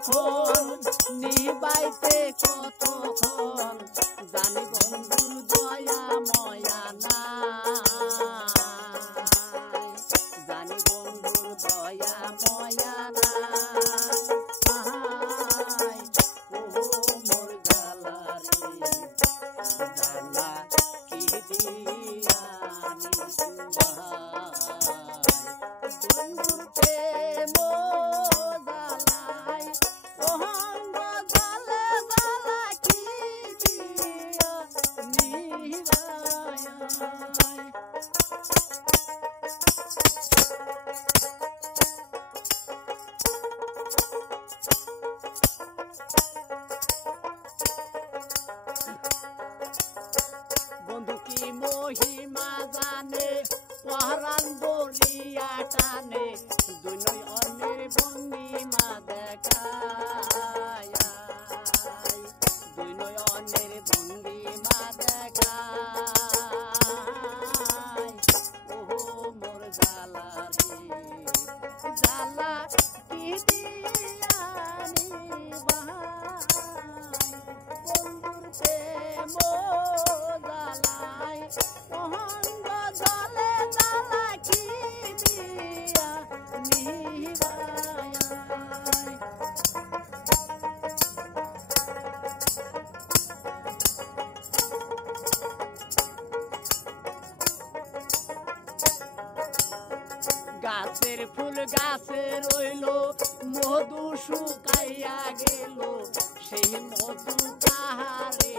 কতক্ষণ নিবাইতে কতক্ষণ জানি বন্ধুর দয়া ময়া নাই জানি বন্ধুর দয়া ময়া নাই ও মোর জালারে জালা কি দিয়ানি বন্ধুর প্রেম জালাই অহঙ্গ জালে জালা কি দিয়া নিরায় বন্ধু কি মহিমা জানে পহরান বলিয়া টানে দুই নয়নের ভঙ্গিমা দেখায় দুই নয়নের ভঙ্গিমা দেখায় ও মোর জালা রে জালা কি দিয়ানি বাহাই বন্ধুর প্রেম জালাই অহঙ্গ জালে জালা কি দিয়া নিরায় গাছের ফুল গাছে রইল মধু শুকাইয়া গেল সেই মধু কাহারে